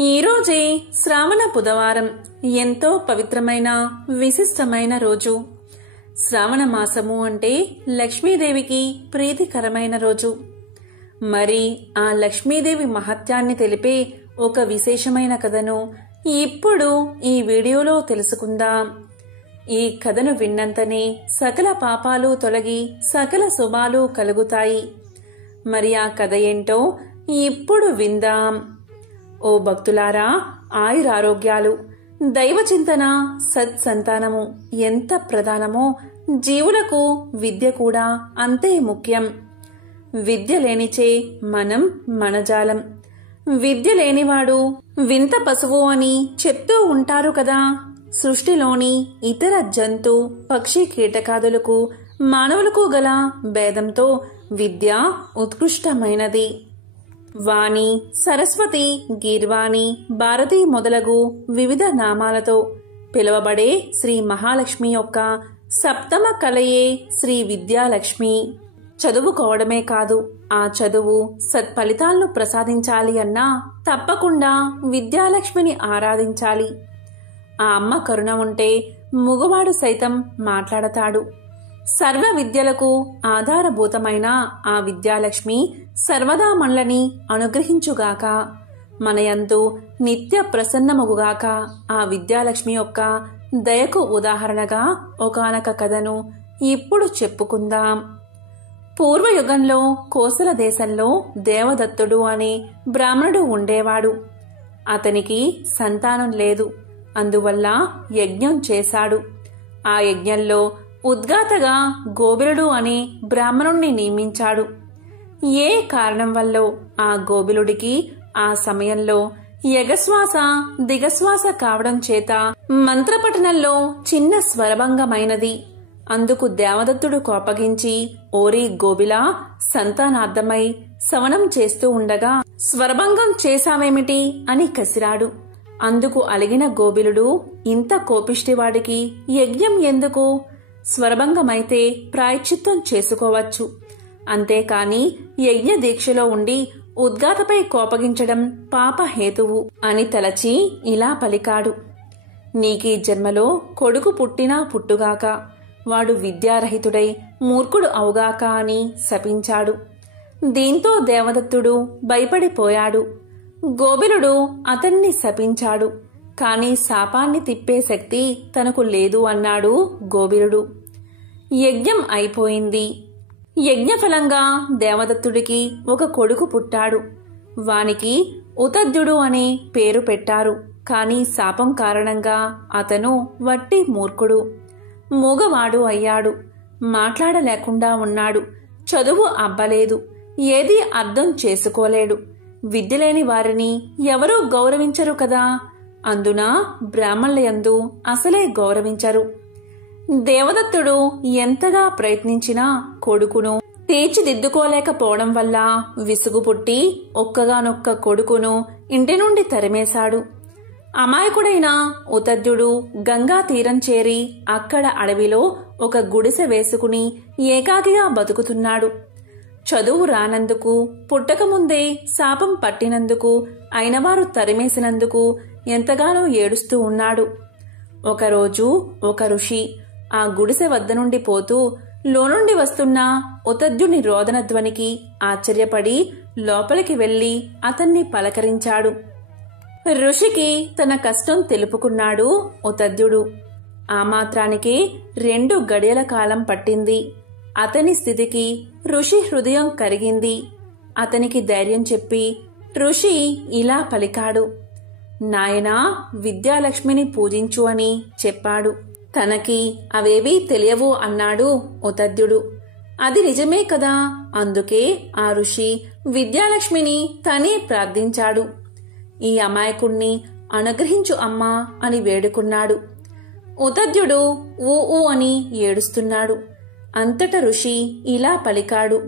ఈరోజే శ్రావణ బుధవారం, ఎంతో పవిత్రమైన విశిష్టమైన రోజు. శ్రావణ మాసము అంటే లక్ష్మీదేవికి ప్రీతికరమైన రోజు. మరి ఆ లక్ష్మీదేవి మహత్యాన్ని తెలిపే ఒక విశేషమైన కథను ఇప్పుడు ఈ వీడియోలో తెలుసుకుందాం. ఈ కథను విన్నంతనే సకల పాపాలు తొలగి సకల శుభాలు కలుగుతాయి. మరి ఆ కథ ఏంటో ఇప్పుడు విందాం. ఓ భక్తులారా, ఆయురారోగ్యాలు, దైవచింతన, సత్సంతానము ఎంత ప్రధానమో జీవులకు విద్య కూడా అంతే ముఖ్యం. విద్య లేనిచే మనం మనజాలం. విద్య లేనివాడు వింత పశువు అని చెప్తూ ఉంటారు కదా. సృష్టిలోని ఇతర జంతు, పక్షి, కీటకాదులకు మానవులకు గల భేదంతో విద్య ఉత్కృష్టమైనది. వాణి, సరస్వతి, గీర్వాణి, భారతి మొదలగు వివిధ నామాలతో పిలువబడే శ్రీ మహాలక్ష్మి యొక్క సప్తమ కలయే శ్రీ విద్యాలక్ష్మి. చదువుకోవడమే కాదు, ఆ చదువు సత్ఫలితాలను ప్రసాదించాలి అన్నా తప్పకుండా విద్యాలక్ష్మిని ఆరాధించాలి. ఆ అమ్మ కరుణ ఉంటే మగవాడు సైతం మాట్లాడతాడు. సర్వ విద్యలకు ఆధారభూతమైన ఆ విద్యాలక్ష్మి సర్వదా మనలని అనుగ్రహించుగాక. మనయందు నిత్య ప్రసన్నమగుగాక. ఆ విద్యాలక్ష్మి యొక్క దయకు ఉదాహరణగా ఒకానొక కథను ఇప్పుడు చెప్పుకుందాం. పూర్వయుగంలో కోసల దేశంలో దేవదత్తుడు అనే బ్రాహ్మణుడు ఉండేవాడు. అతనికి సంతానం లేదు. అందువల్ల యజ్ఞం చేశాడు. ఆ యజ్ఞంలో ఉద్గాతగా గోబిలుడు అనే బ్రాహ్మణుణ్ణి నియమించాడు. ఏ కారణం వల్లో ఆ గోబిలుడికి ఆ సమయంలో యగశ్వాస దిగశ్వాస కావడం చేత మంత్రపఠనంలో చిన్న స్వరభంగమైనది. అందుకు దేవదత్తుడు కోపగించి, ఓరి గోబిలా, సంతానార్థమై శవనం చేస్తూ ఉండగా స్వరభంగం చేశావేమిటి అని కసిరాడు. అందుకు అలిగిన గోబిలుడు, ఇంత కోపిష్టివాడికి యజ్ఞం ఎందుకు? స్వరభంగమైతే ప్రాయశ్చిత్తం చేసుకోవచ్చు, అంతేకాని యజ్ఞ దీక్షలో ఉండి ఉద్గాతపై కోపగించడం పాపహేతువు అని తలచి ఇలా పలికాడు. నీకీ జన్మలో కొడుకు పుట్టినా పుట్టుగాక, వాడు విద్యారహితుడై మూర్ఖుడు అవుగాక అని శపించాడు. దీంతో దేవదత్తుడు భయపడిపోయాడు. గోబిలుడు అతన్ని శపించాడు. కాని శాపాన్ని తిప్పే శక్తి తనకు లేదు అన్నాడు గోబిలుడు. యజ్ఞం అయిపోయింది. యజ్ఞఫలంగా దేవదత్తుడికి ఒక కొడుకు పుట్టాడు. వానికి ఉతద్యుడు అనే పేరు పెట్టారు. కాని శాపం కారణంగా అతను వట్టి మూర్ఖుడు, మూగవాడు అయ్యాడు. మాట్లాడలేకుండా ఉన్నాడు. చదువు అబ్బలేదు. ఏదీ అర్థం చేసుకోలేడు. విద్యలేని వారిని ఎవరూ గౌరవించరు కదా. అందున బ్రాహ్మణులయందు అసలే గౌరవించరు. దేవదత్తుడు ఎంతగా ప్రయత్నించినా కొడుకును తీర్చిదిద్దుకోలేకపోవడం వల్ల విసుగు పుట్టి ఒక్కగానొక్క కొడుకును ఇంటి నుండి తరిమేశాడు. అమాయకుడైన ఉతద్యుడు గంగా తీరం చేరి అక్కడ అడవిలో ఒక గుడిసె వేసుకుని ఏకాకిగా బతుకుతున్నాడు. చదువు రానందుకు, పుట్టకముందే శాపం పట్టినందుకు, అయినవారు తరిమేసినందుకు ఎంతగానో ఏడుస్తూ ఉన్నాడు. ఒకరోజు ఒక ఋషి ఆ గుడిసె వద్ద నుండి పోతూ లోనుండి వస్తున్న ఉతద్యుని రోదన ధ్వనికి ఆశ్చర్యపడి లోపలికి వెళ్లి అతన్ని పలకరించాడు. ఋషికి తన కష్టం తెలుపుకున్నాడు ఉతద్యుడు. ఆ మాత్రానికే 2 గడియల కాలం పట్టింది. అతని స్థితికి ఋషి హృదయం కరిగింది. అతనికి ధైర్యం చెప్పి ఋషి ఇలా పలికాడు. నాయనా, విద్యాలక్ష్మిని పూజించు అని చెప్పాడు. తనకి అవేవీ తెలియవు అన్నాడు ఉతద్యుడు. అది నిజమే కదా. అందుకే ఆ ఋషి విద్యాలక్ష్మిని తనే ప్రార్థించాడు. ఈ అమాయకుణ్ణి అనుగ్రహించు అమ్మా అని వేడుకున్నాడు. ఉతద్యుడు ఊ అని ఏడుస్తున్నాడు. అంతట ఋషి ఇలా పలికాడు.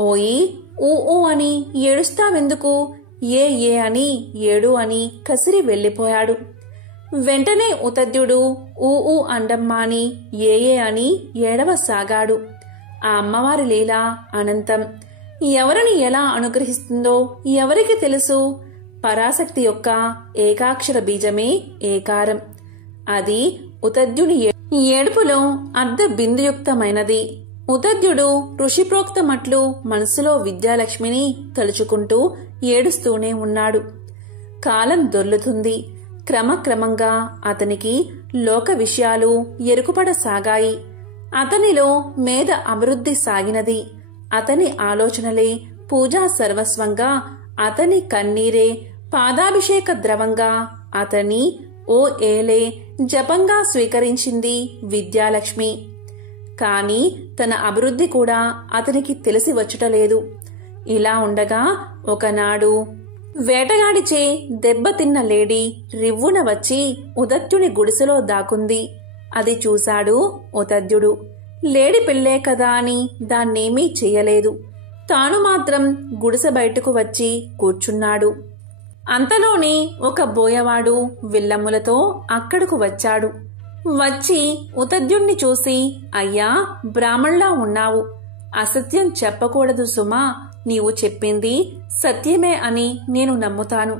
ఓయి, ఊ అని ఏడుస్తావెందుకు? ఏ అని ఏడు అని కసిరి వెళ్లిపోయాడు. వెంటనే ఉతద్యుడు ఊ అండమ్మాని ఏ అని ఏడవసాగాడు. ఆ అమ్మవారి లీల అనంతం. ఎవరిని ఎలా అనుగ్రహిస్తుందో ఎవరికి తెలుసు? పరాశక్తి యొక్క ఏకాక్షర బీజమే ఏకారం. అది ఉతద్యుని ఏడుపులో అర్ధ బిందుయుక్తమైనది. ఉతద్యుడు ఋషిప్రోక్తమట్లు మనసులో విద్యాలక్ష్మిని తలుచుకుంటూ ఏడుస్తూనే ఉన్నాడు. కాలం దొర్లుతుంది. క్రమక్రమంగా అతనికి లోక విషయాలు ఎరుకుపడసాగాయి. అతనిలో మేధ అభివృద్ధి సాగినది. అతని ఆలోచనలే పూజా సర్వస్వంగా, అతని కన్నీరే పాదాభిషేక ద్రవంగా, అతని ఓ ఏలే జపంగా స్వీకరించింది విద్యాలక్ష్మి. కాని తన అభివృద్ధి కూడా అతనికి తెలిసి వచ్చుటలేదు. ఇలా ఉండగా ఒకనాడు వేటగాడిచే దెబ్బతిన్న లేడీ రివ్వున వచ్చి ఉతద్యుని గుడిసెలో దాకుంది. అది చూశాడు ఉతద్యుడు. లేడి పిల్లే కదా అని దాన్నేమీ చెయ్యలేదు. తాను మాత్రం గుడిసె బయటకు వచ్చి కూర్చున్నాడు. అంతలోనే ఒక బోయవాడు విల్లమ్ములతో అక్కడకు వచ్చాడు. వచ్చి ఉతద్యుణ్ణి చూసి, అయ్యా, బ్రాహ్మణ్లా ఉన్నావు. అసత్యం చెప్పకూడదు సుమా. నీవు చెప్పింది సత్యమే అని నేను నమ్ముతాను.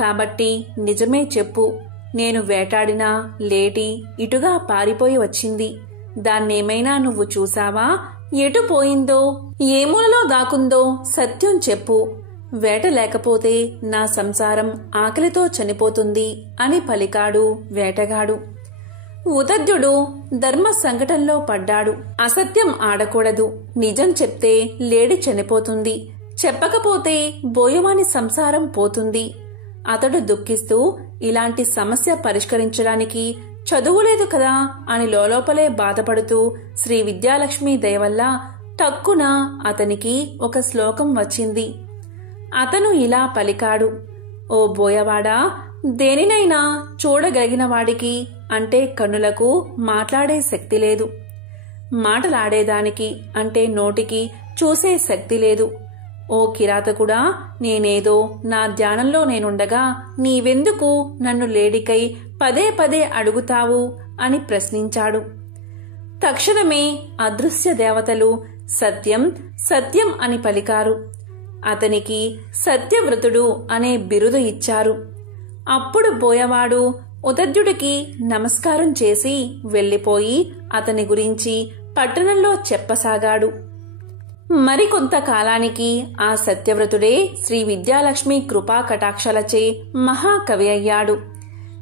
కాబట్టి నిజమే చెప్పు. నేను వేటాడినా లేటి ఇటుగా పారిపోయి వచ్చింది. దాన్నేమైనా నువ్వు చూసావా? ఎటు పోయిందో, ఏ మూలలో దాకుందో సత్యం చెప్పు. వేట లేకపోతే నా సంసారం ఆకలితో చనిపోతుంది అని పలికాడు వేటగాడు. ఉతద్యుడు ధర్మ సంకటంలో పడ్డాడు. అసత్యం ఆడకూడదు. నిజం చెప్తే లేడి చనిపోతుంది. చెప్పకపోతే బోయవాని సంసారం పోతుంది. అతడు దుఃఖిస్తూ, ఇలాంటి సమస్య పరిష్కరించడానికి చదువులేదు కదా అని లోలోపలే బాధపడుతూ శ్రీ విద్యాలక్ష్మి దయవల్ల టక్కున అతనికి ఒక శ్లోకం వచ్చింది. అతను ఇలా పలికాడు. ఓ బోయవాడా, దేనినైనా చూడగలిగిన వాడికి, అంటే కన్నులకు మాట్లాడే శక్తి లేదు. మాటలాడేదానికి, అంటే నోటికి చూసే శక్తి లేదు. ఓ కిరాతకుడా, నేనేదో నా ధ్యానంలో నేనుండగా నీవెందుకు నన్ను లేడికై పదే పదే అడుగుతావు అని ప్రశ్నించాడు. తక్షణమే అదృశ్య దేవతలు సత్యం సత్యం అని పలికారు. అతనికి సత్యవ్రతుడు అనే బిరుదు ఇచ్చారు. అప్పుడు బోయవాడు ఉతద్యుడికి నమస్కారం చేసి వెళ్లిపోయి అతని గురించి పట్టణంలో చెప్పసాగాడు. మరికొంత కాలానికి ఆ సత్యవ్రతుడే శ్రీ విద్యాలక్ష్మి కృపా కటాక్షలచే మహాకవి అయ్యాడు.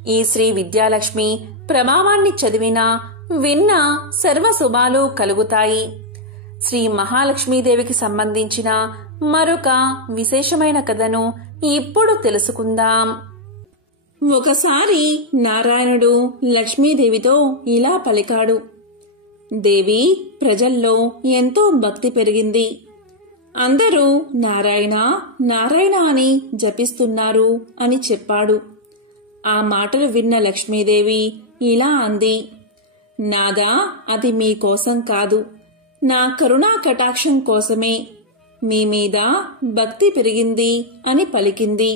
ఈ శ్రీ విద్యాలక్ష్మి ప్రభావాన్ని చదివినా విన్నా సర్వశుభాలు కలుగుతాయి. శ్రీ మహాలక్ష్మీదేవికి సంబంధించిన మరొక విశేషమైన కథను ఇప్పుడు తెలుసుకుందాం. ఒకసారి నారాయణుడు లక్ష్మీదేవితో ఇలా పలికాడు. దేవి, ప్రజల్లో ఎంతో భక్తి పెరిగింది. అందరూ నారాయణ నారాయణ అని జపిస్తున్నారు అని చెప్పాడు. ఆ మాటలు విన్న లక్ష్మీదేవి ఇలా అంది. నాదా, అది మీకోసం కాదు, నా కరుణా కటాక్షం కోసమే. మీ మీద భక్తి పెరిగింది అని పలికింది.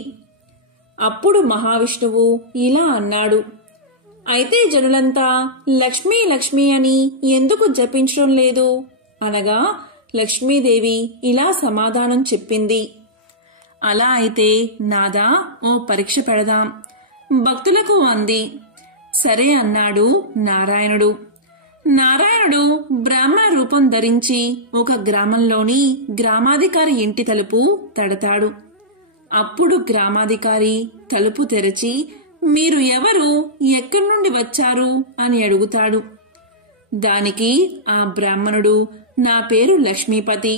అప్పుడు మహావిష్ణువు ఇలా అన్నాడు. అయితే జనులంతా లక్ష్మీ లక్ష్మీ అని ఎందుకు జపించడం లేదు అనగా లక్ష్మీదేవి ఇలా సమాధానం చెప్పింది. అలా అయితే నాదా, ఓ పరీక్ష పెడదాం, భక్తులకు అంది. సరే అన్నాడు నారాయణుడు. నారాయణుడు బ్రాహ్మణ రూపం ధరించి ఒక గ్రామంలోని గ్రామాధికారి ఇంటి తలుపు తడతాడు. అప్పుడు గ్రామాధికారి తలుపు తెరచి, మీరు ఎవరు, ఎక్కడి నుండి వచ్చారు అని అడుగుతాడు. దానికి ఆ బ్రాహ్మణుడు, నా పేరు లక్ష్మీపతి,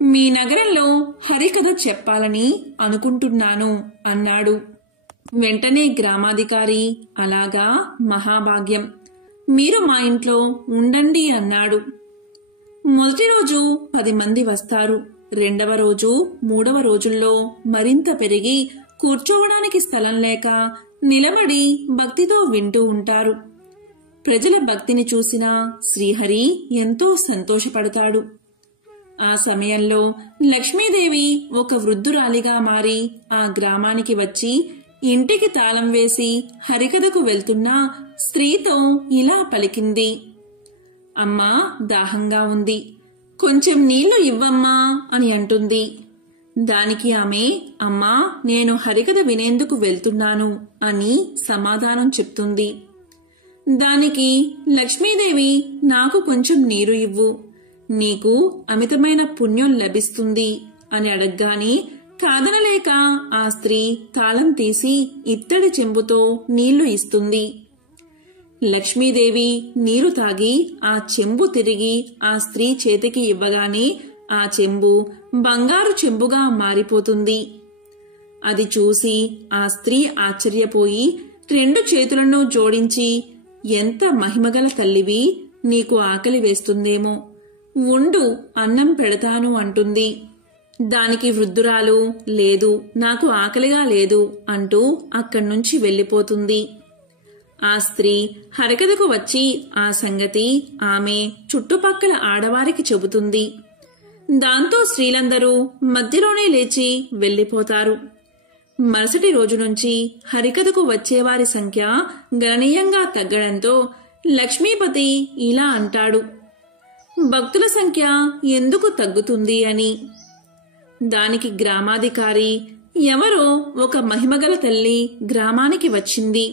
మీ నగరంలో హరికథ చెప్పాలని అనుకుంటున్నాను అన్నాడు. వెంటనే గ్రామాధికారి, అలాగా, మహాభాగ్యం, మీరు మా ఇంట్లో ఉండండి అన్నాడు. మొదటి రోజు 10 మంది వస్తారు. రెండవ రోజు, మూడవ రోజుల్లో మరింత పెరిగి కూర్చోవడానికి స్థలం లేక నిలబడి భక్తితో వింటూ ఉంటారు. ప్రజల భక్తిని చూసిన శ్రీహరి ఎంతో సంతోషపడతాడు. ఆ సమయంలో లక్ష్మీదేవి ఒక వృద్ధురాలిగా మారి ఆ గ్రామానికి వచ్చి ఇంటికి తాళం వేసి హరికథకు వెళ్తున్న స్త్రీతో ఇలా పలికింది. అమ్మా, దాహంగా ఉంది, కొంచెం నీళ్లు ఇవ్వమ్మా అని అంటుంది. దానికి ఆమె, అమ్మా, నేను హరికథ వినేందుకు వెళ్తున్నాను అని సమాధానం చెప్తుంది. దానికి లక్ష్మీదేవి, నాకు కొంచెం నీరు ఇవ్వు, నీకు అమితమైన పుణ్యం లభిస్తుంది అని అడగ్గానే కాదనలేక ఆ స్త్రీ తాళం తీసి ఇత్తడి చెంబుతో నీళ్లు ఇస్తుంది. లక్ష్మీదేవి నీరు తాగి ఆ చెంబు తిరిగి ఆ స్త్రీ చేతికి ఇవ్వగానే ఆ చెంబు బంగారు చెంబుగా మారిపోతుంది. అది చూసి ఆ స్త్రీ ఆశ్చర్యపోయి 2 చేతులను జోడించి, ఎంత మహిమగల తల్లివి, నీకు ఆకలి వేస్తుందేమో, ఉండు అన్నం పెడతాను అంటుంది. దానికి వృద్ధురాలు, లేదు, నాకు ఆకలిగా లేదు అంటూ అక్కడ్నుంచి వెళ్లిపోతుంది. ఆ స్త్రీ హరికథకు వచ్చి ఆ సంగతి ఆమె చుట్టుపక్కల ఆడవారికి చెబుతుంది. దాంతో స్త్రీలందరూ మధ్యలోనే లేచి వెళ్లిపోతారు. మరుసటి రోజు నుంచి హరికథకు వచ్చేవారి సంఖ్య గణనీయంగా తగ్గడంతో లక్ష్మీపతి ఇలా అంటాడు, భక్తుల సంఖ్య ఎందుకు తగ్గుతుంది అని. దానికి గ్రామాధికారి, ఎవరో ఒక మహిమగల తల్లి గ్రామానికి వచ్చింది.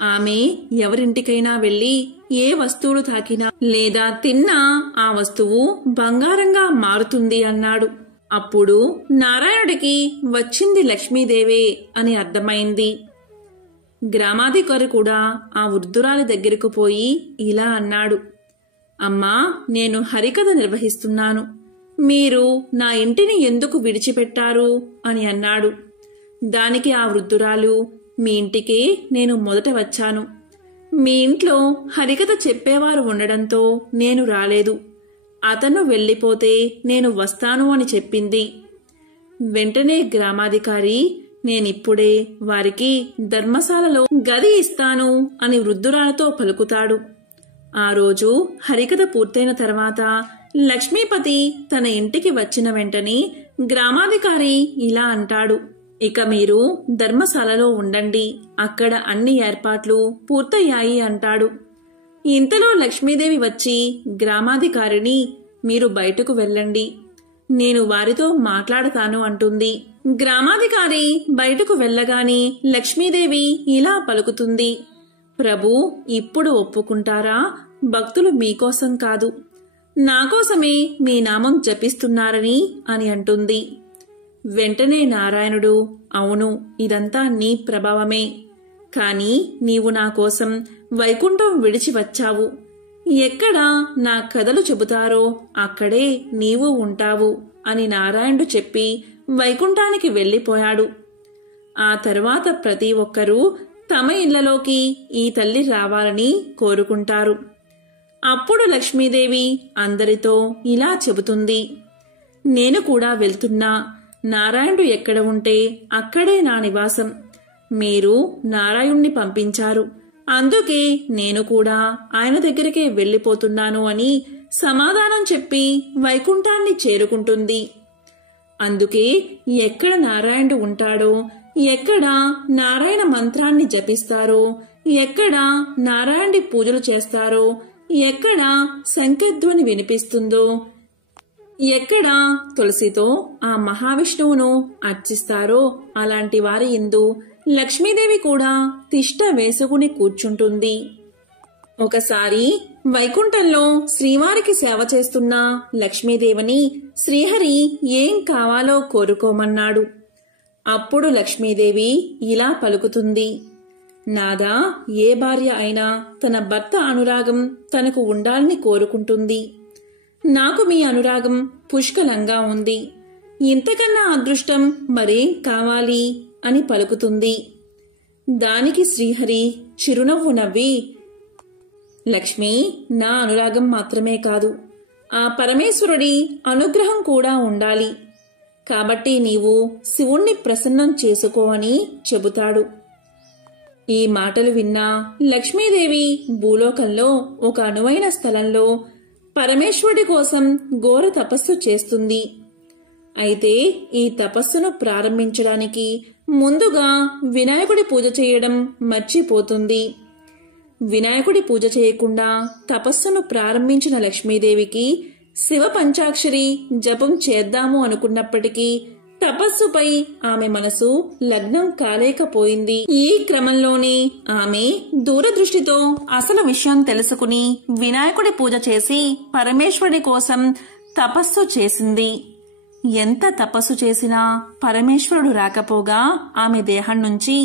ఆమె ఎవరింటికైనా వెళ్లి ఏ వస్తువులు తాకినా లేదా తిన్నా ఆ వస్తువు బంగారంగా మారుతుంది అన్నాడు. అప్పుడు నారాయణుడికి వచ్చింది లక్ష్మీదేవే అని అర్థమైంది. గ్రామాధికారి కూడా ఆ వృద్ధురాలి దగ్గరకు పోయి ఇలా అన్నాడు, అమ్మా, నేను హరికథ నిర్వహిస్తున్నాను, మీరు నా ఇంటిని ఎందుకు విడిచిపెట్టారు అని అన్నాడు. దానికి ఆ వృద్ధురాలు, మీ ఇంటికే నేను మొదట వచ్చాను, మీ ఇంట్లో హరికథ చెప్పేవారు ఉండడంతో నేను రాలేదు, అతను వెళ్లిపోతే నేను వస్తాను అని చెప్పింది. వెంటనే గ్రామాధికారి, నేనిప్పుడే వారికి ధర్మశాలలో గది ఇస్తాను అని వృద్ధురాలతో పలుకుతాడు. ఆ రోజు హరికథ పూర్తయిన తర్వాత లక్ష్మీపతి తన ఇంటికి వచ్చిన వెంటనే గ్రామాధికారి ఇలా అంటాడు, ఇక మీరు ధర్మశాలలో ఉండండి, అక్కడ అన్ని ఏర్పాట్లు పూర్తయ్యాయి అంటాడు. ఇంతలో లక్ష్మీదేవి వచ్చి గ్రామాధికారిని, మీరు బయటకు వెళ్ళండి, నేను వారితో మాట్లాడతాను అంటుంది. గ్రామాధికారి బయటకు వెళ్ళగానే లక్ష్మీదేవి ఇలా పలుకుతుంది, ప్రభు, ఇప్పుడు ఒప్పుకుంటారా? భక్తులు మీకోసం కాదు, నాకోసమే మీ నామం జపిస్తున్నారని అని అంటుంది. వెంటనే నారాయణుడు, అవును, ఇదంతా నీ ప్రభావమే, కాని నీవు నా కోసం వైకుంఠం విడిచి వచ్చావు, ఎక్కడ నా కథలు చెబుతారో అక్కడే నీవు ఉంటావు అని నారాయణుడు చెప్పి వైకుంఠానికి వెళ్లిపోయాడు. ఆ తరువాత ప్రతి ఒక్కరూ తమ ఇళ్లలోకి ఈ తల్లి రావాలని కోరుకుంటారు. అప్పుడు లక్ష్మీదేవి అందరితో ఇలా చెబుతుంది, నేను కూడా వెళ్తున్నా, నారాయణుడు ఎక్కడ ఉంటే అక్కడే నా నివాసం, మీరు నారాయణ్ణి పంపించారు, అందుకే నేను కూడా ఆయన దగ్గరికే వెళ్లిపోతున్నాను అని సమాధానం చెప్పి వైకుంఠాన్ని చేరుకుంటుంది. అందుకే ఎక్కడ నారాయణుడు ఉంటాడో, ఎక్కడ నారాయణ మంత్రాన్ని జపిస్తారో, ఎక్కడ నారాయణుడి పూజలు చేస్తారో, ఎక్కడ సంఖ్యధ్వని వినిపిస్తుందో, ఎక్కడ తులసితో ఆ మహావిష్ణువును అర్చిస్తారో అలాంటి వారి యందు లక్ష్మీదేవి కూడా తిష్ట వేసుకుని కూర్చుంటుంది. ఒకసారి వైకుంఠంలో శ్రీవారికి సేవ చేస్తున్న లక్ష్మీదేవిని శ్రీహరి ఏం కావాలో కోరుకోమన్నాడు. అప్పుడు లక్ష్మీదేవి ఇలా పలుకుతుంది, నాదా, ఏ భార్య అయినా తన భర్త అనురాగం తనకు ఉండాలని కోరుకుంటుంది. నాకు మీ అనురాగం పుష్కలంగా ఉంది, ఇంతకన్నా అదృష్టం మరేం కావాలి అని పలుకుతుంది. దానికి శ్రీహరి చిరునవ్వు నవ్వి, లక్ష్మి, నా అనురాగం మాత్రమే కాదు, ఆ పరమేశ్వరుడి అనుగ్రహం కూడా ఉండాలి, కాబట్టి నీవు శివుణ్ణి ప్రసన్నం చేసుకో అని చెబుతాడు. ఈ మాటలు విన్న లక్ష్మీదేవి భూలోకంలో ఒక అనువైన స్థలంలో పరమేశ్వరుడి కోసం ఘోర తపస్సు చేస్తుంది. అయితే ఈ తపస్సును ప్రారంభించడానికి ముందుగా వినాయకుడి పూజ చేయడం మర్చిపోతుంది. వినాయకుడి పూజ చేయకుండా తపస్సును ప్రారంభించిన లక్ష్మీదేవికి శివ పంచాక్షరి జపం చేద్దాము అనుకున్నప్పటికీ తపస్సుపై ఆమె మనసు లగ్నం కాలేకపోయింది. ఈ క్రమంలోనే ఆమె దూరదృష్టితో అసలు విషయం తెలుసుకుని వినాయకుడి పూజ చేసి పరమేశ్వరుడి కోసం తపస్సు చేసింది. ఎంత తపస్సు చేసినా పరమేశ్వరుడు రాకపోగా ఆమె దేహం నుంచి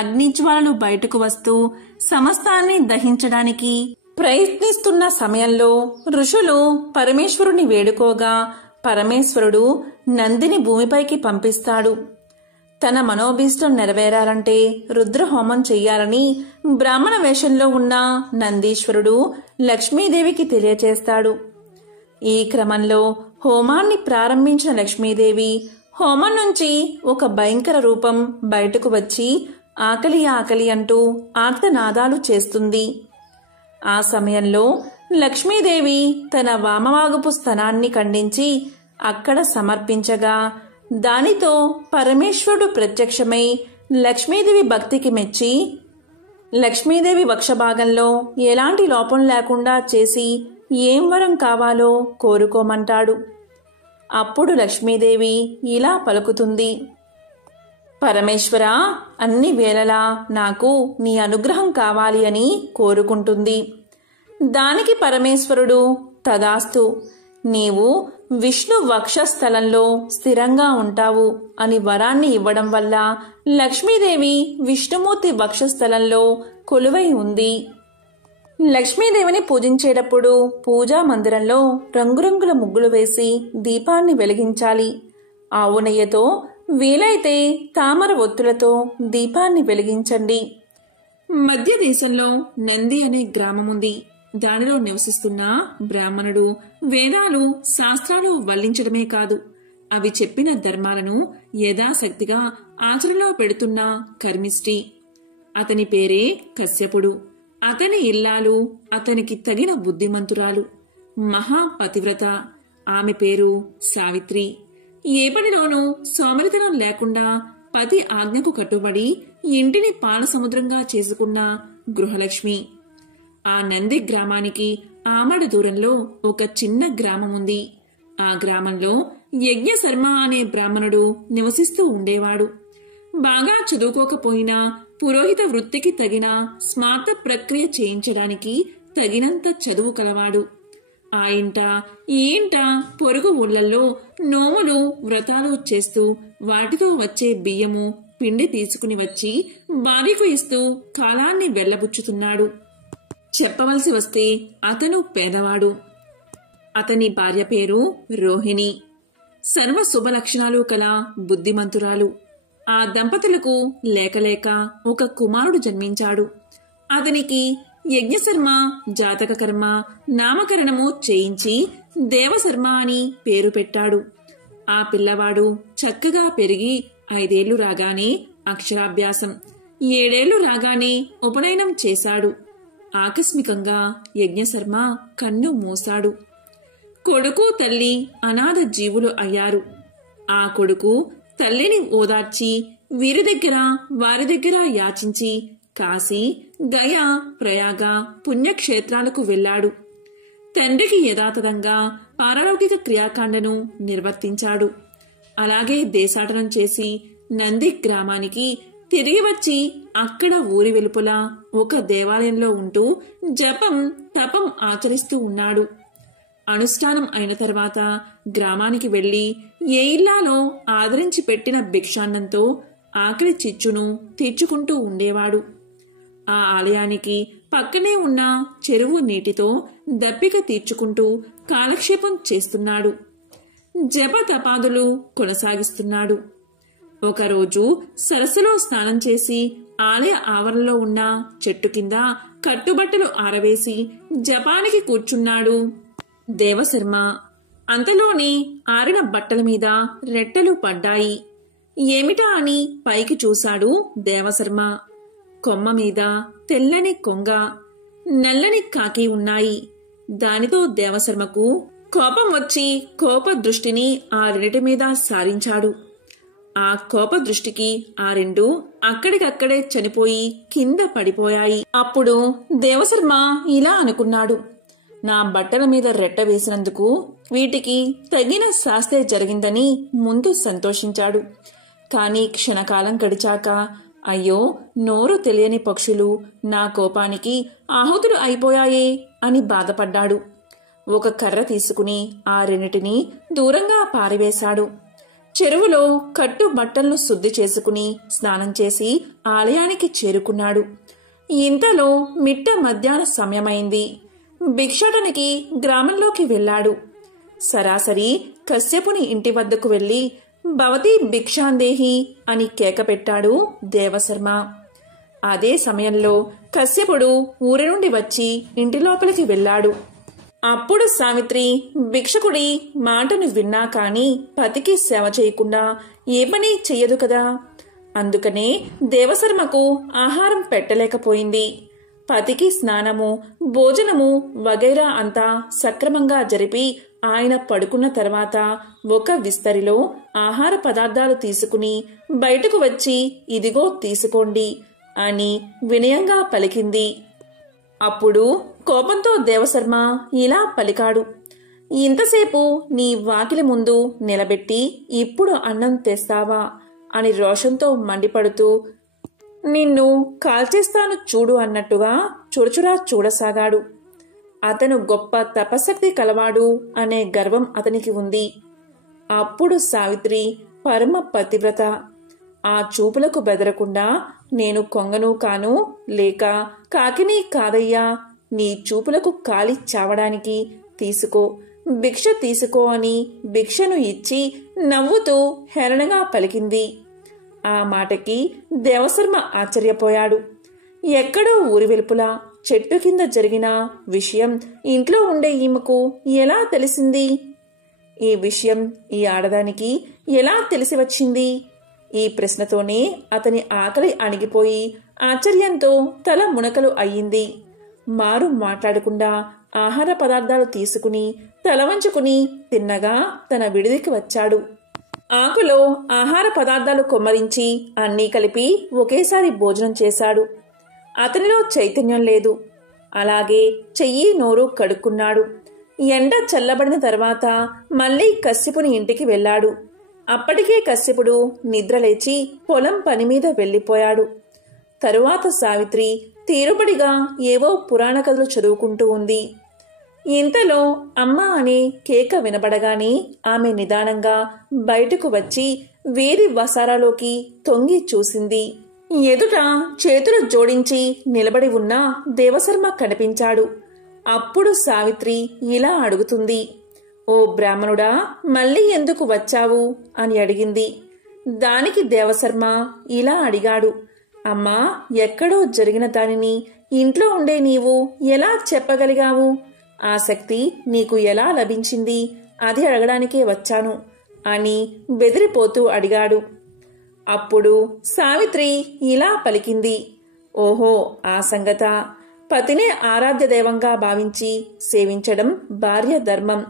అగ్నిజ్వాలలు బయటకు వస్తూ సమస్తాన్ని దహించడానికి ప్రయత్నిస్తున్న సమయంలో ఋషులు పరమేశ్వరుని వేడుకోగా పరమేశ్వరుడు నందిని భూమిపైకి పంపిస్తాడు. తన మనోభీష్టం నెరవేరాలంటే రుద్రహోమం చెయ్యాలని బ్రాహ్మణ వేషంలో ఉన్న నందీశ్వరుడు లక్ష్మీదేవికి తెలియచేస్తాడు. ఈ క్రమంలో హోమాన్ని ప్రారంభించిన లక్ష్మీదేవి హోమం నుంచి ఒక భయంకర రూపం బయటకు వచ్చి ఆకలి ఆకలి అంటూ ఆర్తనాదాలు చేస్తుంది. ఆ సమయంలో లక్ష్మీదేవి తన వామవాగపు స్తనాన్ని ఖండించి అక్కడ సమర్పించగా దానితో పరమేశ్వరుడు ప్రత్యక్షమై లక్ష్మీదేవి భక్తికి మెచ్చి లక్ష్మీదేవి వక్షభాగంలో ఎలాంటి లోపం లేకుండా చేసి ఏం వరం కావాలో కోరుకోమంటాడు. అప్పుడు లక్ష్మీదేవి ఇలా పలుకుతుంది: పరమేశ్వరా, అన్ని వేళలా నాకు నీ అనుగ్రహం కావాలి అని కోరుకుంటుంది. దానికి పరమేశ్వరుడు తదాస్తు, నీవు విష్ణు వక్షస్థలంలో స్థిరంగా ఉంటావు అని వరాన్ని ఇవ్వడం వల్ల లక్ష్మీదేవి విష్ణుమూర్తి వక్షస్థలంలో కొలువై ఉంది. లక్ష్మీదేవిని పూజించేటప్పుడు పూజా మందిరంలో రంగురంగుల ముగ్గులు వేసి దీపాన్ని వెలిగించాలి. ఆవు నెయ్యితో వీలైతే తామర ఒత్తులతో దీపాన్ని వెలిగించండి. మధ్య దేశంలో నంది అనే గ్రామముంది. దానిలో నివసిస్తున్న బ్రాహ్మణుడు వేదాలు శాస్త్రాలు వల్లించడమే కాదు, అవి చెప్పిన ధర్మాలను యథాశక్తిగా ఆచరణలో పెడుతున్న కర్మిష్టి. అతని పేరే కశ్యపుడు. అతని ఇల్లాలు అతనికి తగిన బుద్ధిమంతురాలు, మహాపతివ్రత. ఆమె పేరు సావిత్రి. ఏ పనిలోనూ సోమరితనం లేకుండా పతి ఆజ్ఞకు కట్టుబడి ఇంటిని పాల సముద్రంగా చేసుకున్న గృహలక్ష్మి. ఆ నంది గ్రామానికి ఆమడ దూరంలో ఒక చిన్న గ్రామముంది. ఆ గ్రామంలో యజ్ఞశర్మ అనే బ్రాహ్మణుడు నివసిస్తూ ఉండేవాడు. బాగా చదువుకోకపోయినా పురోహిత వృత్తికి తగిన స్మార్త ప్రక్రియ చేయించడానికి తగినంత చదువు కలవాడు. ఆ ఇంట ఈ ఇంట పొరుగు ఊళ్ళల్లో నోములు వ్రతాలు చేస్తూ వాటితో వచ్చే బియ్యము పిండి తీసుకుని వచ్చి భార్యకు ఇస్తూ కాలాన్ని వెళ్లబుచ్చుతున్నాడు. చెప్పవలసి వస్తే అతను పేదవాడు. అతని భార్య పేరు రోహిణి. సర్వ శుభ లక్షణాలు కల బుద్ధిమంతురాలు. ఆ దంపతులకు లేకలేక ఒక కుమారుడు జన్మించాడు. అతనికి యజ్ఞశర్మ జాతక కర్మ నామకరణము చేయించి దేవశర్మ అని పేరు పెట్టాడు. ఆ పిల్లవాడు చక్కగా పెరిగి 5 ఏళ్లు రాగానే అక్షరాభ్యాసం, 7 ఏళ్లు రాగానే ఉపనయనం చేశాడు. ఆకస్మికంగా యజ్ఞశర్మ కన్ను మూశాడు. కొడుకు తల్లి అనాథ జీవులు అయ్యారు. ఆ కొడుకు తల్లిని ఓదార్చి వీరి దగ్గర వారి దగ్గర యాచించి కాశీ, గయా, ప్రయాగ పుణ్యక్షేత్రాలకు వెళ్లాడు. తండ్రికి యథాతథంగా పారలౌకిక క్రియాకాండను నిర్వర్తించాడు. అలాగే దేశాటనం చేసి నంది గ్రామానికి తిరిగి వచ్చి అక్కడ ఊరి వెలుపల ఒక దేవాలయంలో ఉంటూ జపం తపం ఆచరిస్తూ ఉన్నాడు. అనుష్ఠానం అయిన తర్వాత గ్రామానికి వెళ్లి ఏ ఇల్లాలో ఆదరించి పెట్టిన భిక్షాన్నంతో ఆకలి చిచ్చును తీర్చుకుంటూ ఉండేవాడు. ఆ ఆలయానికి పక్కనే ఉన్న చెరువు నీటితో దప్పిక తీర్చుకుంటూ కాలక్షేపం చేస్తున్నాడు. జప తపాదులు కొనసాగిస్తున్నాడు. ఒకరోజు సరస్సులో స్నానం చేసి ఆలయ ఆవరణలో ఉన్న చెట్టు కింద కట్టుబట్టలు ఆరవేసి జపానికి కూర్చున్నాడు దేవశర్మ. అంతలోనే ఆరిన బట్టల మీద రెట్టలు పడ్డాయి. ఏమిటా అని పైకి చూశాడు దేవశర్మ. కొమ్మ మీద తెల్లని కొంగ, నల్లని కాకి ఉన్నాయి. దానితో దేవశర్మకు కోపం వచ్చి కోప దృష్టిని ఆ రెండిటి మీద సారించాడు. ఆ కోప దృష్టికి ఆ రెండు అక్కడికక్కడే చనిపోయి కింద పడిపోయాయి. అప్పుడు దేవశర్మ ఇలా అనుకున్నాడు: నా బట్టల మీద రెట్ట వేసినందుకు వీటికి తగిన శాస్తే జరిగిందని ముందు సంతోషించాడు. కాని క్షణకాలం గడిచాక అయ్యో, నోరు తెలియని పక్షులు నా కోపానికి ఆహుతులు అయిపోయాయే అని బాధపడ్డాడు. ఒక కర్ర తీసుకుని ఆ రెండిటిని దూరంగా పారివేశాడు. చెరువులో కట్టు బట్టలను శుద్ధి చేసుకుని స్నానం చేసి ఆలయానికి చేరుకున్నాడు. ఇంతలో మిట్ట మధ్యాహ్న సమయమైంది. భిక్షాటనికి గ్రామంలోకి వెళ్లాడు. సరాసరి కశ్యపుని ఇంటి వద్దకు వెళ్లి భవతి భిక్షాందేహి అని కేకపెట్టాడు దేవశర్మ. అదే సమయంలో కశ్యపుడు ఊరి నుండి వచ్చి ఇంటి లోపలికి వెళ్లాడు. అప్పుడు సావిత్రి భిక్షకుడి మాటను విన్నా కాని పతికి సేవ చేయకుండా ఏ పని చెయ్యదు కదా. అందుకనే దేవశర్మకు ఆహారం పెట్టలేకపోయింది. పతికి స్నానము, భోజనము వగైరా అంతా సక్రమంగా జరిపి ఆయన పడుకున్న తర్వాత ఒక విస్తరిలో ఆహార పదార్థాలు తీసుకుని బయటకు వచ్చి ఇదిగో తీసుకోండి అని వినయంగా పలికింది. అప్పుడు కోపంతో దేవశర్మ ఇలా పలికాడు, ఇంతసేపు నీ వాకిలి ముందు నిలబెట్టి ఇప్పుడు అన్నం తెస్తావా అని రోషంతో మండిపడుతూ నిన్ను కాల్చేస్తాను చూడు అన్నట్టుగా చురచురా చూడసాగాడు. అతను గొప్ప తపశక్తి కలవాడు అనే గర్వం అతనికి ఉంది. అప్పుడు సావిత్రి పరమ పతివ్రత. ఆ చూపులకు బెదరకుండా నేను కొంగను కాను, లేక కాకిని కాదయ్యా, నీ చూపులకు కాలి చావడానికి తీసుకో, భిక్ష తీసుకో అని భిక్షను ఇచ్చి నవ్వుతూ హేళనగా పలికింది. ఆ మాటకి దేవశర్మ ఆశ్చర్యపోయాడు. ఎక్కడో ఊరి వెలుపులా చెట్టు కింద జరిగిన విషయం ఇంట్లో ఉండే ఈమెకు ఎలా తెలిసింది? ఈ విషయం ఈ ఆడదానికి ఎలా తెలిసి వచ్చింది? ఈ ప్రశ్నతోనే అతని ఆకలి అణిగిపోయి ఆశ్చర్యంతో తల మునకలు అయ్యింది. మారు మాట్లాడకుండా ఆహార పదార్థాలు తీసుకుని తలవంచుకుని తిన్నగా తన విడిదికి వచ్చాడు. ఆకులో ఆహార పదార్థాలు కొమ్మరించి అన్నీ కలిపి ఒకేసారి భోజనం చేశాడు. అతనిలో చైతన్యం లేదు. అలాగే చెయ్యి నోరు కడుక్కున్నాడు. ఎండ చల్లబడిన తర్వాత మళ్లీ కశ్యపుని ఇంటికి వెళ్లాడు. అప్పటికే కశ్యపుడు నిద్రలేచి పొలం పనిమీద వెళ్లిపోయాడు. తరువాత సావిత్రి తీరుబడిగా ఏవో పురాణ కథలు చదువుకుంటూ ఉంది. ఇంతలో అమ్మ అనే కేక వినబడగానే ఆమె నిదానంగా బయటకు వచ్చి వేరి వసారాలోకి తొంగి చూసింది. ఎదుట చేతులు జోడించి నిలబడి ఉన్న దేవశర్మ కనిపించాడు. అప్పుడు సావిత్రి ఇలా అడుగుతుంది, ఓ బ్రాహ్మణుడా, మళ్ళీ ఎందుకు వచ్చావు అని అడిగింది. దానికి దేవశర్మ ఇలా అడిగాడు, అమ్మా, ఎక్కడో జరిగిన దానిని ఇంట్లో ఉండే నీవు ఎలా చెప్పగలిగావు? ఆ శక్తి నీకు ఎలా లభించింది? అది అడగడానికే వచ్చాను అని బెదిరిపోతూ అడిగాడు. అప్పుడు సావిత్రి ఇలా పలికింది, ఓహో, ఆ సంగత. పతినే ఆరాధ్య దైవంగా భావించి సేవించడం భార్య ధర్మం.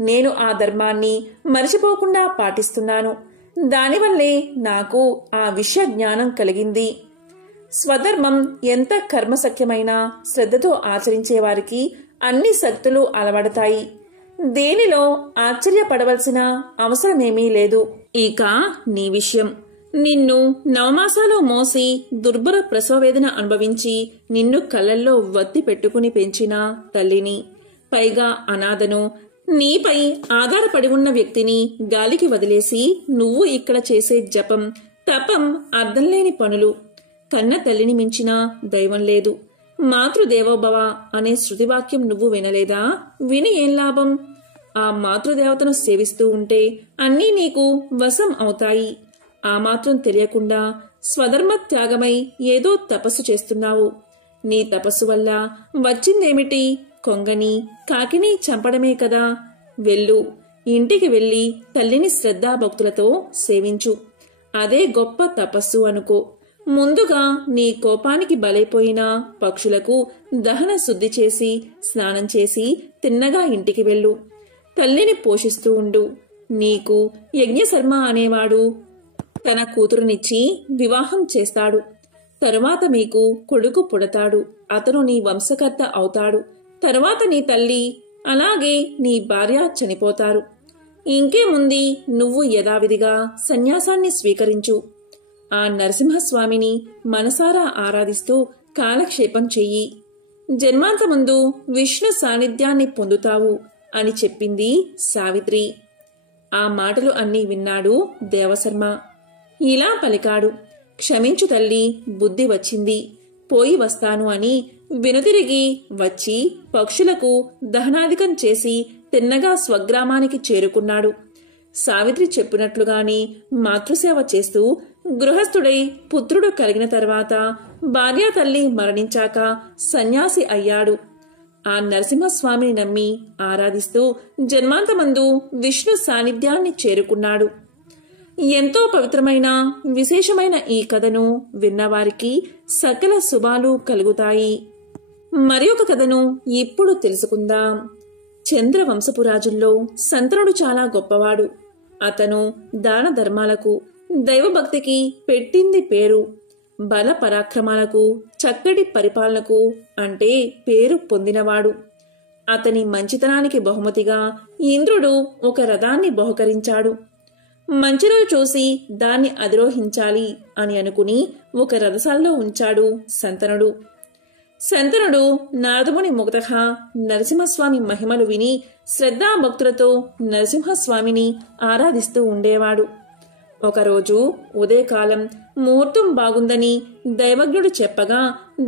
నేను ఆ ధర్మాన్ని మరిచిపోకుండా పాటిస్తున్నాను. దానివల్లే నాకు ఆ విషయ జ్ఞానం కలిగింది. స్వధర్మం ఎంత కర్మసఖ్యమైనా శ్రద్ధతో ఆచరించేవారికి అన్ని శక్తులు అలవడతాయి. దేనిలో ఆశ్చర్యపడవలసిన అవసరమేమీ లేదు. ఇక నీ విషయం. నిన్ను నవమాసాలు మోసి దుర్భర ప్రసవ వేదన అనుభవించి నిన్ను కళ్ళల్లో వత్తి పెట్టుకుని పెంచిన తల్లిని, పైగా అనాథను, నీపై ఆధారపడి ఉన్న వ్యక్తిని గాలికి వదిలేసి నువ్వు ఇక్కడ చేసే జపం, తపం, అర్థంలేని పనులు. కన్న తల్లిని మించిన దైవం లేదు. మాతృదేవోభవ అనే శృతివాక్యం నువ్వు వినలేదా? విని ఏం లాభం? ఆ మాతృదేవతను సేవిస్తూ ఉంటే అన్నీ నీకు వశం అవుతాయి. ఆ మాత్రం తెలియకుండా స్వధర్మ త్యాగమై ఏదో తపస్సు చేస్తున్నావు. నీ తపస్సు వల్ల వచ్చిందేమిటి? కొంగని, కాకిని చంపడమే కదా. వెళ్ళు, ఇంటికి వెళ్లి తల్లిని శ్రద్ధాభక్తులతో సేవించు. అదే గొప్ప తపస్సు అనుకో. ముందుగా నీ కోపానికి బలైపోయిన పక్షులకు దహన శుద్ధి చేసి స్నానం చేసి తిన్నగా ఇంటికి వెళ్ళు. తల్లిని పోషిస్తూ ఉండు. నీకు యజ్ఞశర్మ అనేవాడు తన కూతురునిచ్చి వివాహం చేస్తాడు. తరువాత మీకు కొడుకు పుడతాడు. అతను నీ వంశకర్త అవుతాడు. తర్వాత నీ తల్లి అలాగే నీ భార్య చనిపోతారు. ఇంకేముంది, నువ్వు యథావిధిగా సన్యాసాన్ని స్వీకరించు. ఆ నరసింహస్వామిని మనసారా ఆరాధిస్తూ కాలక్షేపం చెయ్యి. జన్మాంతముందు విష్ణు సాన్నిధ్యాన్ని పొందుతావు అని చెప్పింది సావిత్రి. ఆ మాటలు అన్నీ విన్నాడు దేవశర్మ. ఇలా పలికాడు, క్షమించు తల్లి, బుద్ధి వచ్చింది, పోయి వస్తాను అని వెనుతిరిగి వచ్చి పక్షులకు దహనాధికం చేసి తిన్నగా స్వగ్రామానికి చేరుకున్నాడు. సావిత్రి చెప్పినట్లుగాని మాతృసేవ చేస్తూ గృహస్థుడై పుత్రుడు కలిగిన తర్వాత భార్యా తల్లి మరణించాక సన్యాసి అయ్యాడు. ఆ నరసింహస్వామిని నమ్మి ఆరాధిస్తూ జన్మాంతమందు విష్ణు సాన్నిధ్యాన్ని చేరుకున్నాడు. ఎంతో పవిత్రమైన విశేషమైన ఈ కథను విన్నవారికి సకల శుభాలు కలుగుతాయి. మరి ఒక కథను ఇప్పుడు తెలుసుకుందాం. చంద్రవంశపు రాజుల్లో శంతనుడు చాలా గొప్పవాడు. అతను దాన ధర్మాలకు, దైవభక్తికి పెట్టింది పేరు. బల పరాక్రమాలకు, చక్కటి పరిపాలనకు అంటే పేరు పొందినవాడు. అతని మంచితనానికి బహుమతిగా ఇంద్రుడు ఒక రథాన్ని బహుకరించాడు. మంచి రోజు చూసి దాన్ని అధిరోహించాలి అని అనుకుని ఒక రథశాలలో ఉంచాడు శంతనుడు. శంతనుడు నారదముని ముఖతః నరసింహస్వామి మహిమలు విని శ్రద్ధాభక్తులతో నరసింహస్వామిని ఆరాధిస్తూ ఉండేవాడు. ఒకరోజు ఉదయకాలం ముహూర్తం బాగుందని దైవజ్ఞుడు చెప్పగా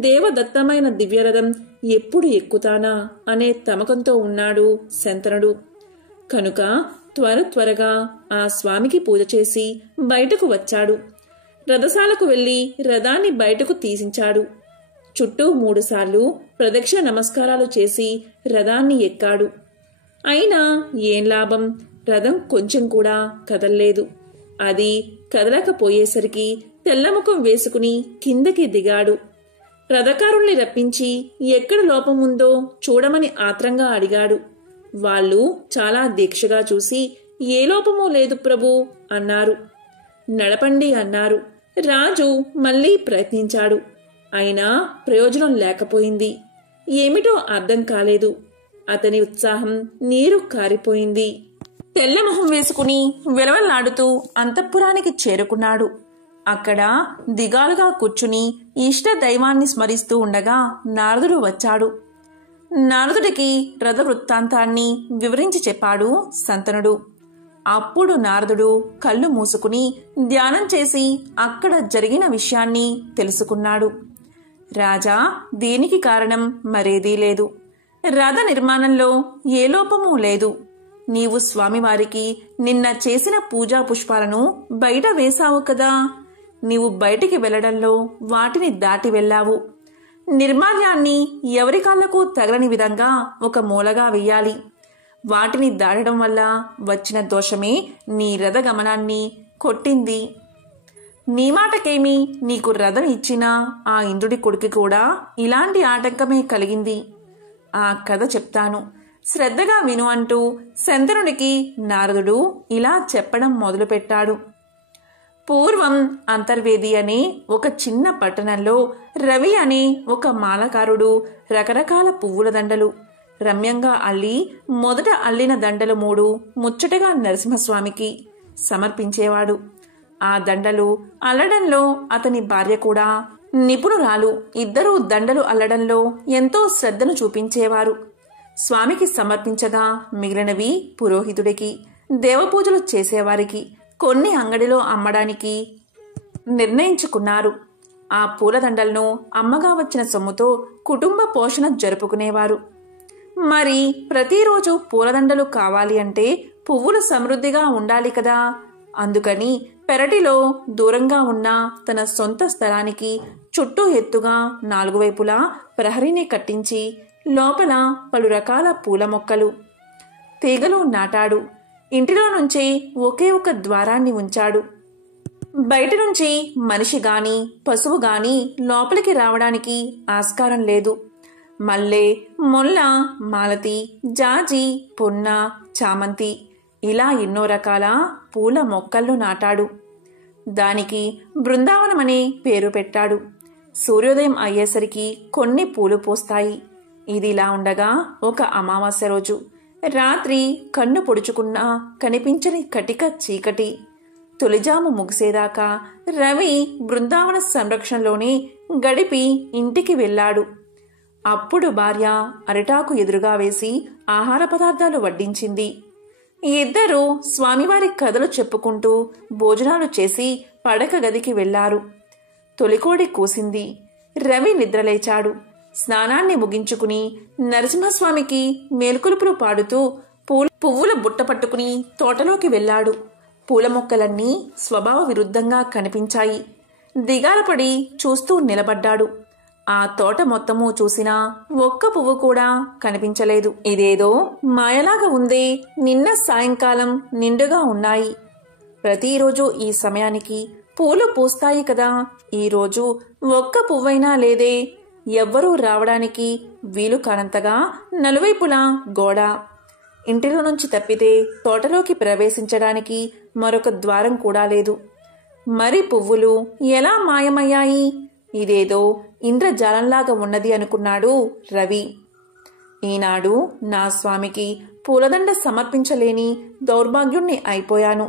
దేవదత్తమైన దివ్యరథం ఎప్పుడు ఎక్కుతానా అనే తమకంతో ఉన్నాడు శంతనుడు. కనుక త్వరగా ఆ స్వామికి పూజ చేసి బయటకు వచ్చాడు. రథశాలకు వెళ్లి రథాన్ని బయటకు తీసించాడు. చుట్టూ 3 సార్లు ప్రదక్షిణ నమస్కారాలు చేసి రథాన్ని ఎక్కాడు. అయినా ఏం లాభం, రథం కొంచెం కూడా కదల్లేదు. అది కదలకపోయేసరికి తెల్లముఖం వేసుకుని కిందకి దిగాడు. రథకారుల్ని రప్పించి ఎక్కడ లోపం ఉందో చూడమని ఆత్రంగా అడిగాడు. వాళ్ళు చాలా దీక్షగా చూసి ఏ లోపమూ లేదు ప్రభు అన్నారు. నడపండి అన్నారు. రాజు మళ్లీ ప్రయత్నించాడు. అయినా ప్రయోజనం లేకపోయింది. ఏమిటో అర్థం కాలేదు. అతని ఉత్సాహం నీరు కారిపోయింది. తెల్లమొహం వేసుకుని వెలవెల్లాడుతూ అంతఃపురానికి చేరుకున్నాడు. అక్కడ దిగాలుగా కూర్చుని ఇష్ట దైవాన్ని స్మరిస్తూ ఉండగా నారదుడు వచ్చాడు. నారదుడికి రథ వృత్తాంతాన్ని వివరించి చెప్పాడు శంతనుడు. అప్పుడు నారదుడు కళ్ళు మూసుకుని ధ్యానం చేసి అక్కడ జరిగిన విషయాన్ని తెలుసుకున్నాడు. రాజా, దీనికి కారణం మరేదీ లేదు. రథ నిర్మాణంలో ఏ లోపమూ లేదు. నీవు స్వామివారికి నిన్న చేసిన పూజా పుష్పాలను బయట వేశావు కదా. నీవు బయటికి వెళ్లడంలో వాటిని దాటి వెళ్లావు. నిర్మాల్యాన్ని ఎవరి కాళ్లకు తగలని విధంగా ఒక మూలగా వెయ్యాలి. వాటిని దాటడం వల్ల వచ్చిన దోషమే నీ రథ గమనాన్ని కొట్టింది. నీ మాటకేమి నీకు రథం ఇచ్చిన ఆ ఇంద్రుడి కొడుకు కూడా ఇలాంటి ఆటంకమే కలిగింది. ఆ కథ చెప్తాను, శ్రద్ధగా విను అంటూ శంతనుడికి నారదుడు ఇలా చెప్పడం మొదలుపెట్టాడు. పూర్వం అంతర్వేది అనే ఒక చిన్న పట్టణంలో రవి అనే ఒక మాలకారుడు రకరకాల పువ్వుల దండలు రమ్యంగా అల్లి మొదట అల్లిన దండలు 3 ముచ్చటగా నరసింహస్వామికి సమర్పించేవాడు. ఆ దండలు అల్లడంలో అతని భార్య కూడా నిపుణురాలు. ఇద్దరూ దండలు అల్లడంలో ఎంతో శ్రద్ధను చూపించేవారు. స్వామికి సమర్పించగా మిగిలినవి పురోహితుడికి, దేవపూజలు చేసేవారికి, కొన్ని అంగడిలో అమ్మడానికి నిర్ణయించుకున్నారు. ఆ పూలదండలను అమ్మగా వచ్చిన సొమ్ముతో కుటుంబ పోషణ జరుపుకునేవారు. మరి ప్రతిరోజు పూలదండలు కావాలి అంటే పువ్వులు సమృద్ధిగా ఉండాలి కదా. అందుకని పెరటిలో దూరంగా ఉన్న తన సొంత స్థలానికి చుట్టూ ఎత్తుగా 4 వైపులా ప్రహరీని కట్టించి లోపల పలు రకాల పూల మొక్కలు, తీగలు నాటాడు. ఇంటిలో నుంచే ఒకే ఒక ద్వారాన్ని ఉంచాడు. బయట నుంచి మనిషి గాని పశువు గాని లోపలికి రావడానికి ఆస్కారం లేదు. మల్లె, మొల్ల, మాలతి, జాజి, పొన్న, చామంతి ఇలా ఎన్నో రకాల పూల మొక్కలను నాటాడు. దానికి బృందావనమనే పేరు పెట్టాడు. సూర్యోదయం అయ్యేసరికి కొన్ని పూలు పూస్తాయి. ఇదిలా ఉండగా ఒక అమావాస్య రోజు రాత్రి కన్ను పొడుచుకున్నా కనిపించని కటిక చీకటి. తొలిజాము ముగిసేదాకా రవి బృందావన సంరక్షణలోనే గడిపి ఇంటికి వెళ్ళాడు. అప్పుడు భార్య అరిటాకు ఎదురుగా వేసి ఆహార పదార్థాలు వడ్డించింది. ఇద్దరూ స్వామివారి కథలు చెప్పుకుంటూ భోజనాలు చేసి పడక గదికి వెళ్లారు. తొలికోడి కూసింది. రవి నిద్రలేచాడు. స్నానాన్ని ముగించుకుని నరసింహస్వామికి మేల్కొలుపులు పాడుతూ పువ్వుల బుట్ట పట్టుకుని తోటలోకి వెళ్లాడు. పూల మొక్కలన్నీ స్వభావ విరుద్ధంగా కనిపించాయి. దిగాలపడి చూస్తూ నిలబడ్డాడు. ఆ తోట మొత్తము చూసినా ఒక్క పువ్వు కూడా కనిపించలేదు. ఇదేదో మాయలాగా ఉందే. నిన్న సాయంకాలం నిండుగా ఉన్నాయి. ప్రతిరోజు ఈ సమయానికి పూలు పూస్తాయి కదా, ఈరోజు ఒక్క పువ్వైనా లేదే. ఎవ్వరూ రావడానికి వీలు కానంతగా నలువైపులా గోడ. ఇంటిలో నుంచి తప్పితే తోటలోకి ప్రవేశించడానికి మరొక ద్వారం కూడా లేదు. మరి పువ్వులు ఎలా మాయమయ్యాయి? ఇదేదో ఇంద్రజాలంలాగా ఉన్నది అనుకున్నాడు రవి. ఈనాడు నా స్వామికి పూలదండ సమర్పించలేని దౌర్భాగ్యుణ్ణి అయిపోయాను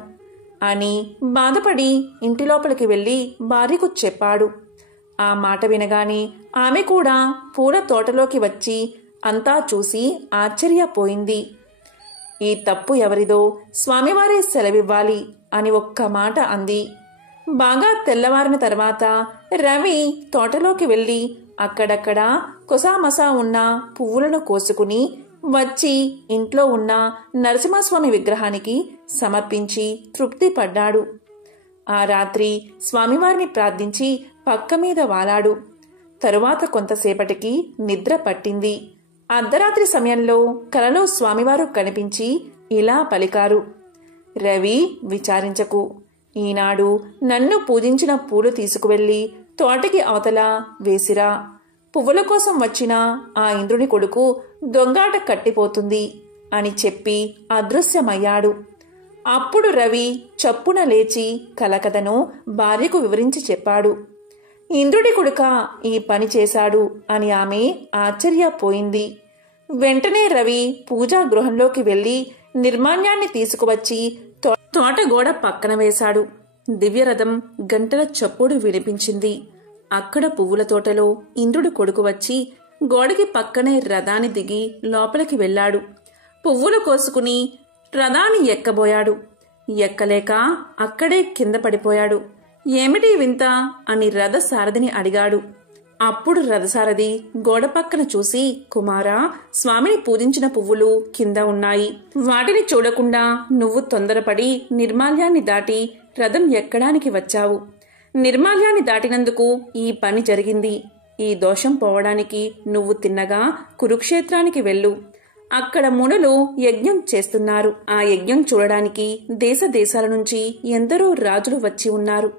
అని బాధపడి ఇంటి లోపలికి వెళ్లి భార్యకు చెప్పాడు. ఆ మాట వినగానే ఆమె కూడా పూల తోటలోకి వచ్చి అంతా చూసి ఆశ్చర్యపోయింది. ఈ తప్పు ఎవరిదో స్వామివారే సెలవివ్వాలి అని ఒక్క మాట అంది. బాగా తెల్లవారిన తర్వాత రవి తోటలోకి వెళ్లి అక్కడక్కడ కొసామసా ఉన్న పువ్వులను కోసుకుని వచ్చి ఇంట్లో ఉన్న నరసింహస్వామి విగ్రహానికి సమర్పించి తృప్తి పడ్డాడు. ఆ రాత్రి స్వామివారిని ప్రార్థించి పక్క మీద వాలాడు. తరువాత కొంతసేపటికి నిద్ర పట్టింది. అర్ధరాత్రి సమయంలో కలలో స్వామివారు కనిపించి ఇలా పలికారు: రవి, విచారించకు. ఈనాడు నన్ను పూజించిన పూలు తీసుకువెళ్లి తోటకి అవతల వేసిరా. పువ్వుల కోసం వచ్చిన ఆ ఇంద్రుని కొడుకు దొంగాట కట్టిపోతుంది అని చెప్పి అదృశ్యమయ్యాడు. అప్పుడు రవి చప్పున లేచి కలకథను భార్యకు వివరించి చెప్పాడు. ఇంద్రుడి కొడుక ఈ పని చేశాడు అని ఆమె ఆశ్చర్యపోయింది. వెంటనే రవి పూజా గృహంలోకి వెళ్లి నిర్మాల్యాన్ని తీసుకువచ్చి తోట గోడ పక్కన వేశాడు. దివ్యరథం గంటల చప్పుడు వినిపించింది. అక్కడ పువ్వుల తోటలో ఇంద్రుడి కొడుకు వచ్చి గోడకి పక్కనే రథాన్ని దిగి లోపలికి వెళ్లాడు. పువ్వులు కోసుకుని రథాన్ని ఎక్కబోయాడు. ఎక్కలేక అక్కడే కింద పడిపోయాడు. ఏమిటి వింత అని రథసారథిని అడిగాడు. అప్పుడు రథసారథి గోడ పక్కన చూసి, కుమారా, స్వామిని పూజించిన పువ్వులు కింద ఉన్నాయి. వాటిని చూడకుండా నువ్వు తొందరపడి నిర్మాల్యాన్ని దాటి రథం ఎక్కడానికి వచ్చావు. నిర్మాల్యాన్ని దాటినందుకు ఈ పని జరిగింది. ఈ దోషం పోవడానికి నువ్వు తిన్నగా కురుక్షేత్రానికి వెళ్ళు. అక్కడ మునులు యజ్ఞం చేస్తున్నారు. ఆ యజ్ఞం చూడడానికి దేశ దేశాల నుంచి ఎందరో రాజులు వచ్చి ఉన్నారు.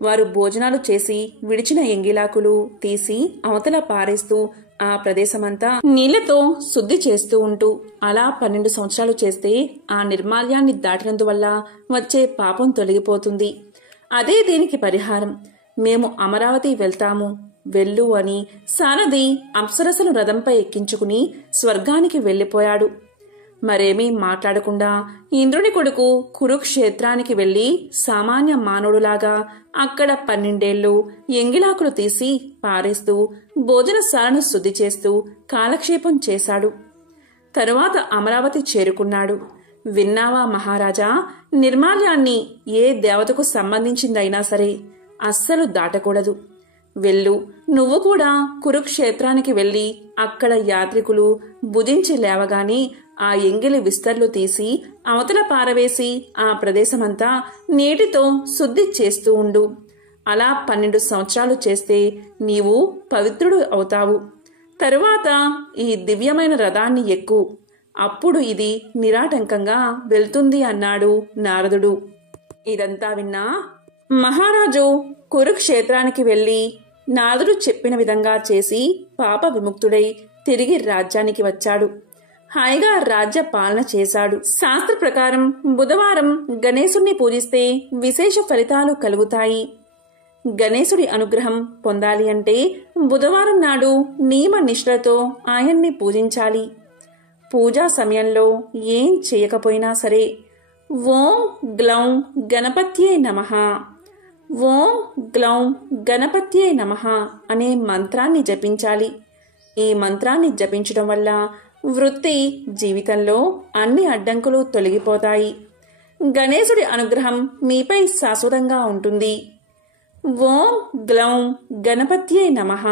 వారు భోజనాలు చేసి విడిచిన ఎంగిలాకులు తీసి అవతల పారేస్తూ ఆ ప్రదేశమంతా నీళ్లతో శుద్ధి చేస్తూ ఉంటూ అలా 12 సంవత్సరాలు చేస్తే ఆ నిర్మాల్యాన్ని దాటినందువల్ల వచ్చే పాపం తొలగిపోతుంది. అదే దీనికి పరిహారం. మేము అమరావతి వెళ్తాము, వెళ్ళు అని సారథి అప్సరసను రథంపై ఎక్కించుకుని స్వర్గానికి వెళ్లిపోయాడు. మరేమీ మాట్లాడకుండా ఇంద్రుని కొడుకు కురుక్షేత్రానికి వెళ్లి సామాన్య మానవుడులాగా అక్కడ 12 ఏళ్లు ఎంగిలాకులు తీసి పారేస్తూ భోజనశాలను శుద్ధి చేస్తూ కాలక్షేపం చేశాడు. తరువాత అమరావతి చేరుకున్నాడు. విన్నావా మహారాజా, నిర్మాల్యాన్ని ఏ దేవతకు సంబంధించిందైనా సరే అస్సలు దాటకూడదు. వెళ్ళు, నువ్వు కూడా కురుక్షేత్రానికి వెళ్లి అక్కడ యాత్రికులు భుజించి లేవగానే ఆ ఎంగిలి విస్తర్లు తీసి అవతల పారవేసి ఆ ప్రదేశమంతా నీటితో శుద్ధి చేస్తూ ఉండు. అలా 12 సంవత్సరాలు చేస్తే నీవు పవిత్రుడు అవుతావు. తరువాత ఈ దివ్యమైన రథాన్ని ఎక్కు. అప్పుడు ఇది నిరాటంకంగా వెళ్తుంది అన్నాడు నారదుడు. ఇదంతా విన్నా మహారాజు కురుక్షేత్రానికి వెళ్లి నారదుడు చెప్పిన విధంగా చేసి పాప విముక్తుడై తిరిగి రాజ్యానికి వచ్చాడు. హాయిగా రాజ్య పాలన చేశాడు. శాస్త్ర ప్రకారం బుధవారం గణేశుణ్ణి పూజిస్తే విశేష ఫలితాలు కలుగుతాయి. గణేశుడి అనుగ్రహం పొందాలి అంటే బుధవారం నాడు నియమ నిష్ఠలతో ఆయన్ని పూజించాలి. పూజా సమయంలో ఏం చేయకపోయినా సరే ఓం గ్లౌం గణపత్యే నమః, ఓం గ్లౌం గణపత్యే నమః అనే మంత్రాన్ని జపించాలి. ఈ మంత్రాన్ని జపించడం వల్ల వృత్తి జీవితంలో అన్ని అడ్డంకులు తొలగిపోతాయి. గణేశుడి అనుగ్రహం మీపై శాశ్వతంగా ఉంటుంది. ఓం గ్లౌం గణపత్యే నమః.